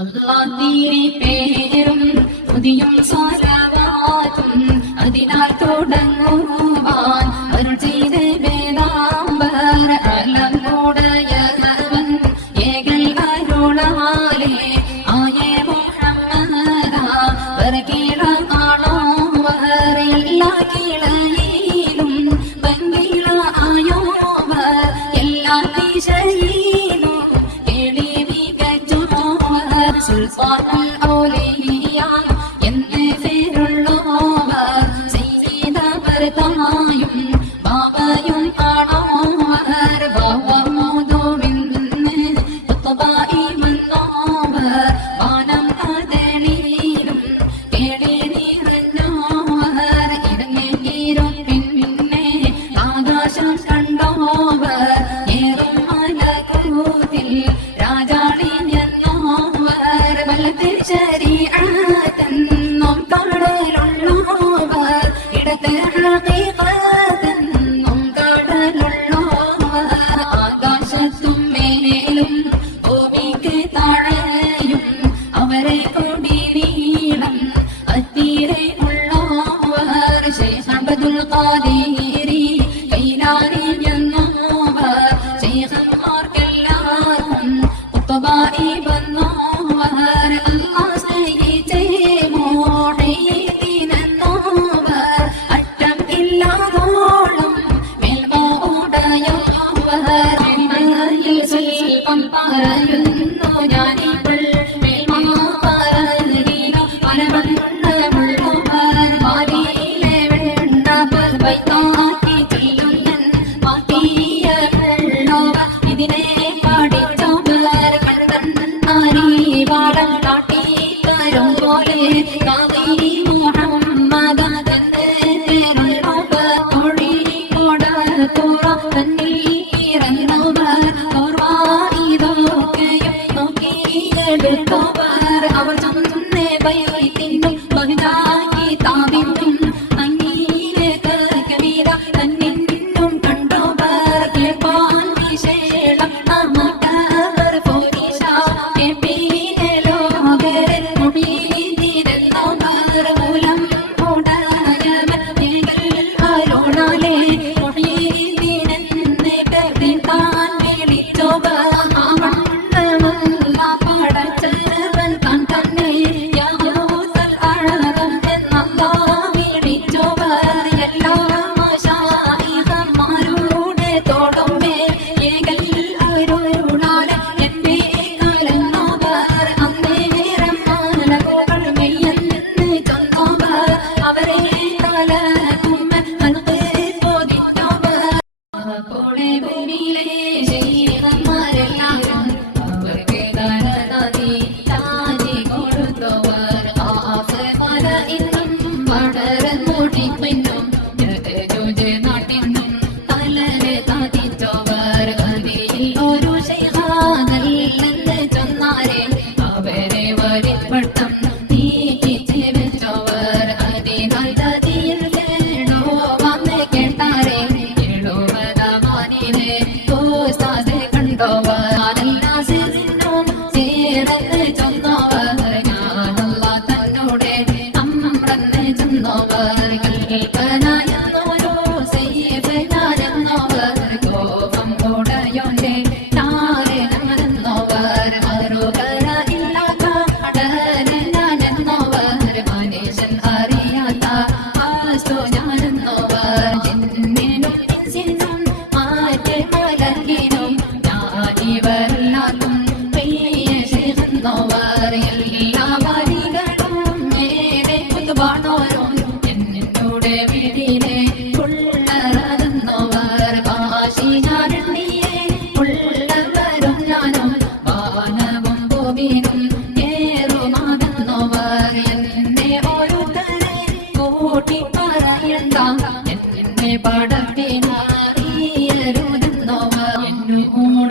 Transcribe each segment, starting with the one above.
അള്ളാഹ് നീ പേരും പുതിയും സ്വലാവാത്തും അതിനാ ഭൂമിയിലെ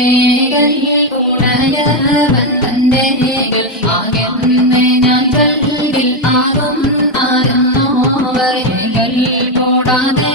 ദേഹങ്ങളിൽ ഗുണകരവൻ തന്റെ ആകെ ആരും ആരും നോവലുകൾ കൂടാതെ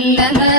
Nanda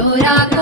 Dorado.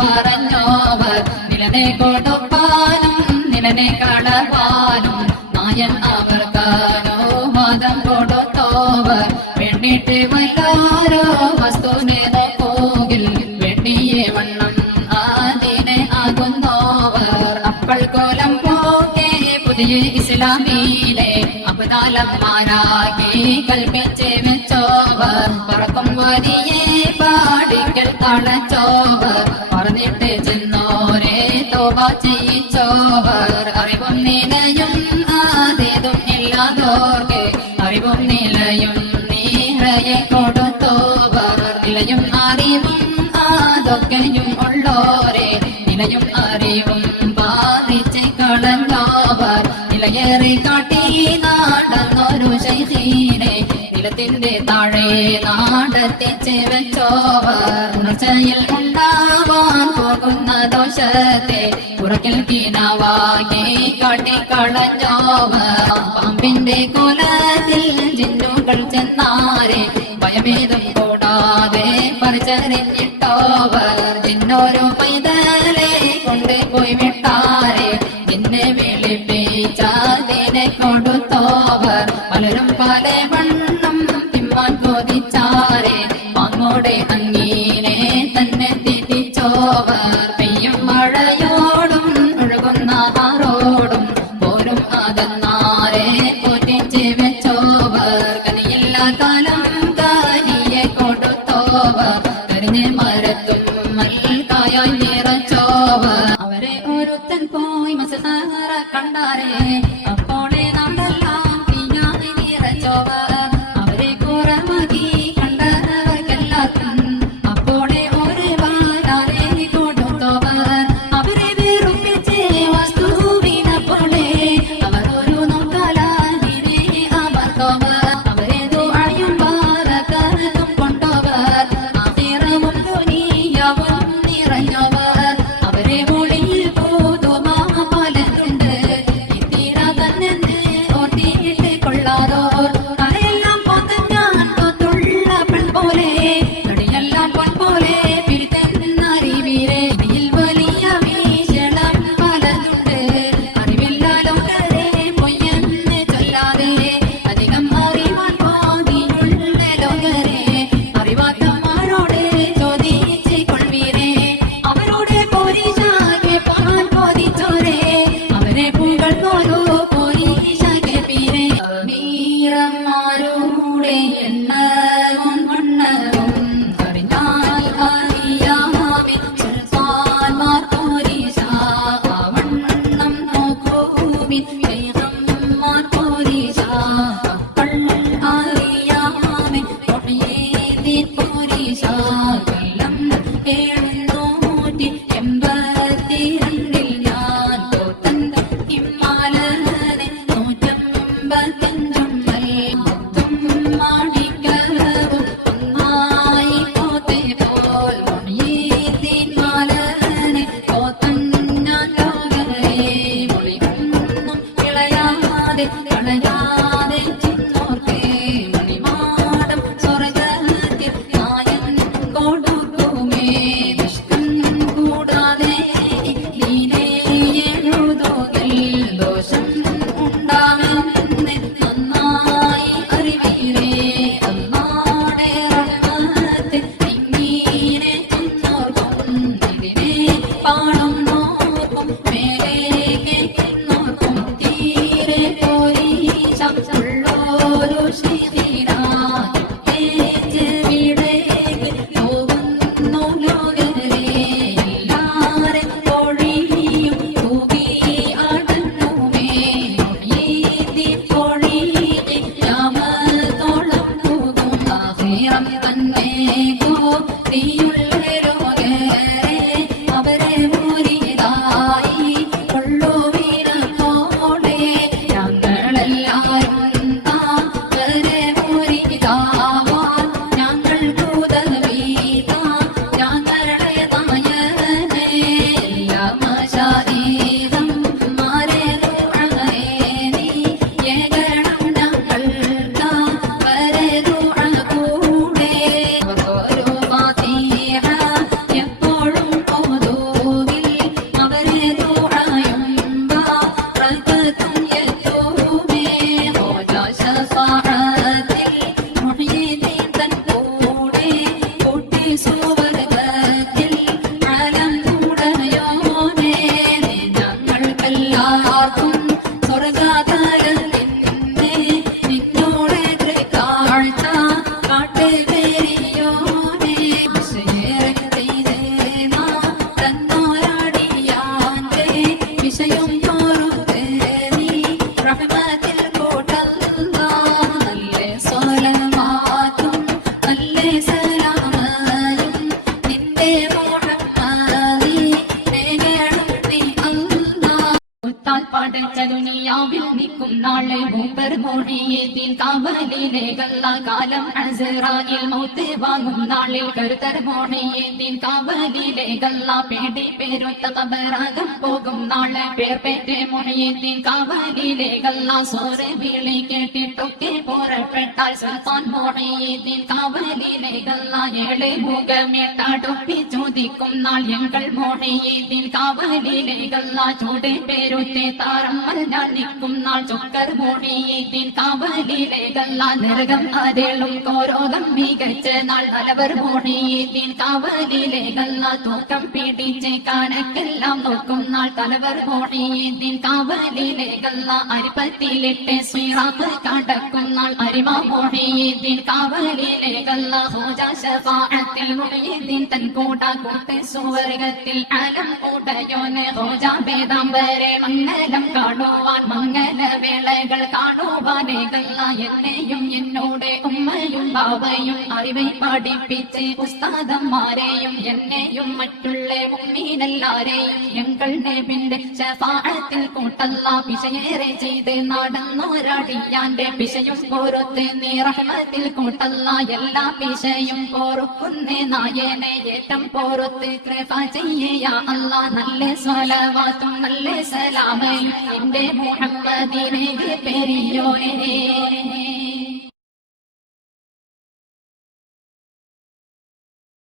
പറഞ്ഞോവർ. നിലനെ കൊടുപ്പാനും നിലനെ കടവാനും നായൻ അവർക്കാനോ മതം കൊടുത്തോവർ. പെണ്ണിട്ട് വല്ലാരോ വസ്തു നോക്കോകിൽ വെണ്ണിയെ വണ്ണം ആദിനെ ആകുന്നോവർ. അപ്പൾ കോലം പോകെ പുതിയ ഇസ്ലാമിയിലെ അപതാലന്മാരാകെ കൽപ്പിച്ച് വെച്ചോവർ. പറക്കും വരിയെ പാടിക്കൽ പടച്ചോവർ. പറഞ്ഞിട്ട് ചെന്നോരെ തോബ ചെയ്യിച്ചോവർ അറിവും നിലയും ആദ്യതും ഇല്ലാതോർക്ക്. അറിവും നിലയും നീഹയെ കൊടുത്തോവർ. നിലയും അറിവും ആതൊക്കെയും ഉള്ളോരെ. നിലയും അറിവും പാട്ടിന്റെ താഴെ നാടെത്തിച്ചിരച്ചോവർ ഉണർച്ചയിൽ ഉണ്ടാവാൻ പോകുന്ന ദോഷത്തെ ഉറക്കിൽ കിനാവാകെ കാട്ടിക്കളഞ്ഞോവർ പാമ്പിന്റെ കുലത്തിൽ ജിന്നുകൾ ചെന്നാരെ ഭയമേതും കൂടാതെ പറിച്ചറിഞ്ഞിട്ടോവർ. ജിന്നോരു പൈതലെ കൊണ്ട് പോയി വിട്ടാരെ നിന്നെ വിളിപ്പിച്ചാതിനെ കൊടുത്തോവർ. പലരും പല മണ്ണ് grande കാലം അസറായിൽ മൗത്ത് വാങ്ങും. നാളിൽ കരുത്തർ മോടിയേതിൽ കാവലിലെ പേടി പേരൊത്ത കബറാകം പോകും. നാളെ പേർ പേറ്റ് മൊഴിയേതിൽ കാവലിലെ സോര വിളി കേട്ടിട്ടൊക്കെ പുറപ്പെട്ടാൽ സുൽത്താൻ മോടിയേതിൽ കാവലിലെ ഏഴ് മുഖമേട്ടാട്ടൊപ്പി ചോദിക്കും. നാൾ ഞങ്ങൾ മോടിയേതിൽ കാവലിലെ ചൂട് പേരുത്തെ താരം മല്ലാൻ നിൽക്കും. നാൾ ചൊക്കർ മോടിയേതിൽ കാവലിലെ നരകം അതേളും മികച്ച് നാൾ തലവർ മോടിയേതിൽ കാവലിലെ തൂക്കം പിടിച്ച് കണക്കെല്ലാം നോക്കും നാൾ തലവർ മോടിയേതിൽ കാവലിലെ അരിപ്പത്തിലിട്ട് സ്വീറാപ്പ് കടക്കും നാൾ അരിമ മോടിയേതിൽ കാവലിലെ ഹോജാശാത്തിൽ മുഹീദ്ദീൻ തൻ കൂട്ട കൂട്ട് സുവർഗത്തിൽ അലം കൂടയോനെ ഹോജാ ഭേദം വരെ മംഗലം കാണുവാൻ മംഗലവേളകൾ കാണുവാനേകല്ല എന്നെയും എന്നോട് ഉമ്മയും ബാബയും അറിവെ പഠിപ്പിച്ച് ഉസ്താദന്മാരെയും എന്നെയും മറ്റുള്ള ഉമ്മീനെല്ലാരെയും ഞങ്ങൾ നബിന്റെ ശഫാഅത്തിൽ കൂട്ടല്ല പിശയേറെ ചെയ്ത് നടന്നോരാടിയാന്റെ പിശയും പോരത്ത് നീ റഹ്മത്തിൽ കൂട്ടല്ല. എല്ലാ പിശയും പോറുക്കുന്നേ നായനെ ഏറ്റം പോറത്ത് കൃപ ചെയ്യ അല്ല. നല്ല സ്വലവാത്തും നല്ല സലാമയും എന്റെ മുഹമ്മദിനെ പെരിയോനെ.